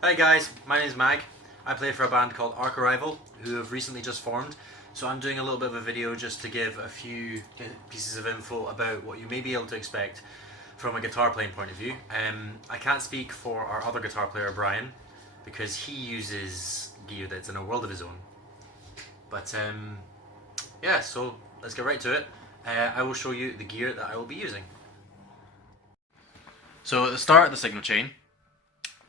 Hi guys, my name's Mag. I play for a band called Arc Arrival, who have recently just formed. So I'm doing a little bit of a video just to give a few pieces of info about what you may be able to expect from a guitar playing point of view. I can't speak for our other guitar player, Brian, because he uses gear that's in a world of his own. But yeah, so let's get right to it. I will show you the gear that I will be using. So at the start of the signal chain,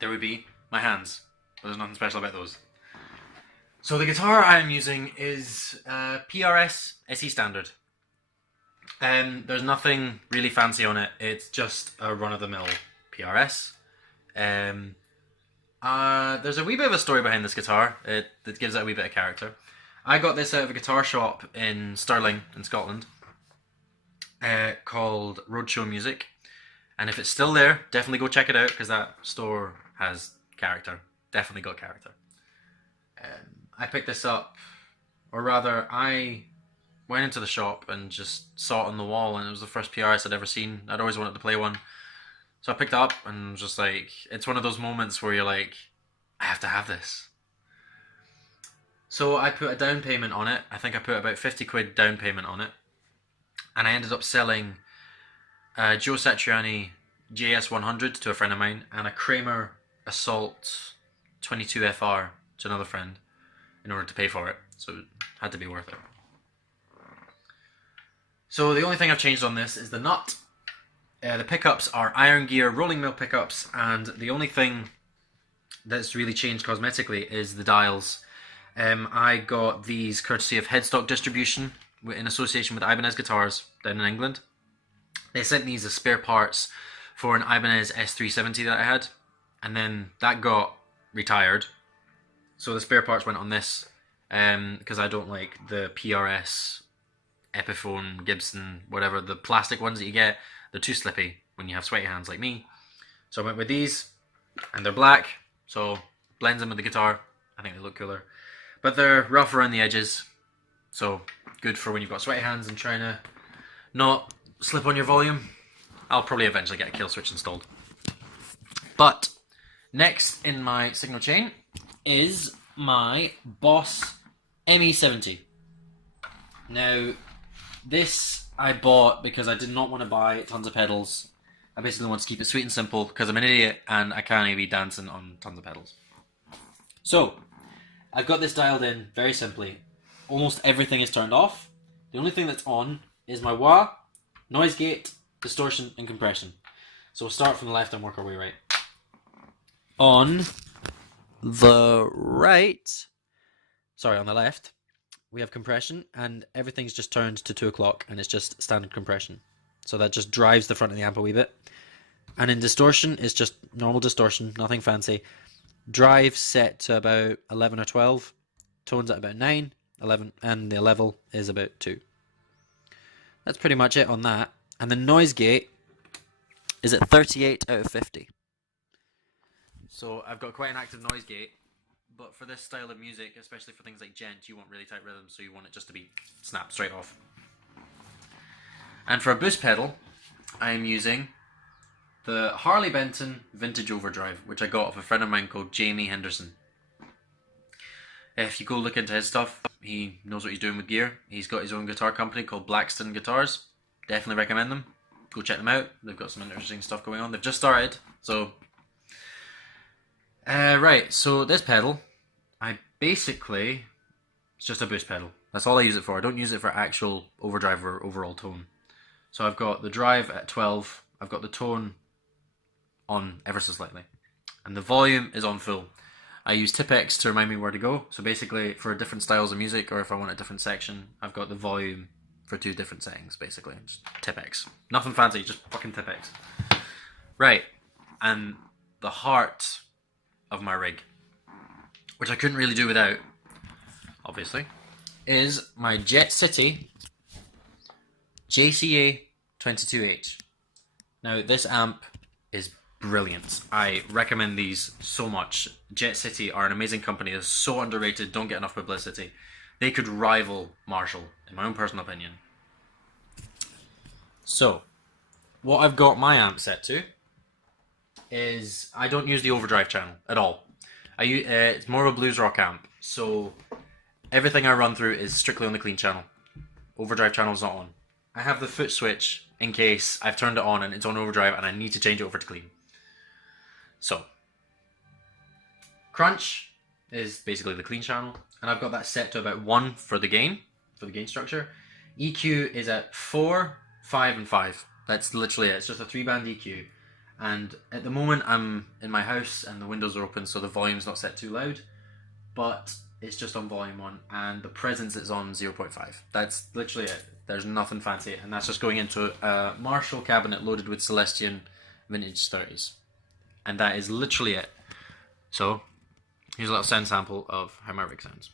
there would be my hands. There's nothing special about those. So the guitar I am using is PRS SE Standard. There's nothing really fancy on it. It's just a run-of-the-mill PRS. There's a wee bit of a story behind this guitar. That gives it a wee bit of character. I got this out of a guitar shop in Stirling, in Scotland, called Roadshow Music. And if it's still there, definitely go check it out, because that store has character. Definitely got character. I picked this up, or rather, I went into the shop and just saw it on the wall, and it was the first PRS I'd ever seen. I'd always wanted to play one. So I picked it up and was just like, it's one of those moments where you're like, I have to have this. So I put a down payment on it. I think I put about 50 quid down payment on it. And I ended up selling a Joe Satriani JS100 to a friend of mine, and a Kramer Assault 22FR to another friend in order to pay for it. So it had to be worth it. So the only thing I've changed on this is the nut. The pickups are iron gear rolling mill pickups, and the only thing that's really changed cosmetically is the dials. I got these courtesy of Headstock Distribution in association with Ibanez Guitars down in England. They sent these as spare parts for an Ibanez S370 that I had, and then that got retired. So the spare parts went on this, because I don't like the PRS, Epiphone, Gibson, whatever, the plastic ones that you get. They're too slippy when you have sweaty hands like me. So I went with these, and they're black, so blends them with the guitar. I think they look cooler. But they're rough around the edges, so good for when you've got sweaty hands and trying to not slip on your volume. I'll probably eventually get a kill switch installed. But next in my signal chain is my Boss ME70. Now, this I bought because I did not want to buy tons of pedals. I basically want to keep it sweet and simple because I'm an idiot and I can't be dancing on tons of pedals. So, I've got this dialed in very simply. Almost everything is turned off. The only thing that's on is my wah, noise gate, distortion, and compression. So we'll start from the left and work our way right. On the left, we have compression, and everything's just turned to 2 o'clock, and it's just standard compression. So that just drives the front of the amp a wee bit. And in distortion, it's just normal distortion, nothing fancy. Drive set to about 11 or 12, tones at about 9, 11, and the level is about 2. That's pretty much it on that. And the noise gate is at 38 out of 50. So I've got quite an active noise gate, but for this style of music, especially for things like djent, you want really tight rhythms, so you want it just to be snapped straight off. And for a boost pedal, I am using the Harley Benton Vintage Overdrive, which I got off a friend of mine called Jamie Henderson. If you go look into his stuff, he knows what he's doing with gear. He's got his own guitar company called Blackstone Guitars. Definitely recommend them. Go check them out. They've got some interesting stuff going on. They've just started, so... right, so this pedal, it's just a boost pedal. That's all I use it for. I don't use it for actual overdrive or overall tone. So I've got the drive at 12. I've got the tone on ever so slightly. And the volume is on full. I use Tipex to remind me where to go. So basically, for different styles of music, or if I want a different section, I've got the volume for 2 different settings, basically. Just Tipex. Nothing fancy, just fucking Tipex. Right, and the heart of my rig, which I couldn't really do without, obviously, is my Jet City JCA 22H. Now, this amp is brilliant. I recommend these so much. Jet City are an amazing company. They're so underrated, don't get enough publicity. They could rival Marshall, in my own personal opinion. So, what I've got my amp set to is I don't use the overdrive channel at all. It's more of a blues rock amp, so everything I run through is strictly on the clean channel. Overdrive channel's not on. I have the foot switch in case I've turned it on and it's on overdrive and I need to change it over to clean. So, crunch is basically the clean channel, and I've got that set to about 1 for the gain structure. EQ is at 4, 5, and 5. That's literally it. It's just a 3-band EQ. And at the moment I'm in my house and the windows are open, so the volume's not set too loud, but it's just on volume 1, and the presence is on 0.5. That's literally it. There's nothing fancy, and that's just going into a Marshall cabinet loaded with Celestion vintage 30s. And that is literally it. So, here's a little sound sample of how my rig sounds.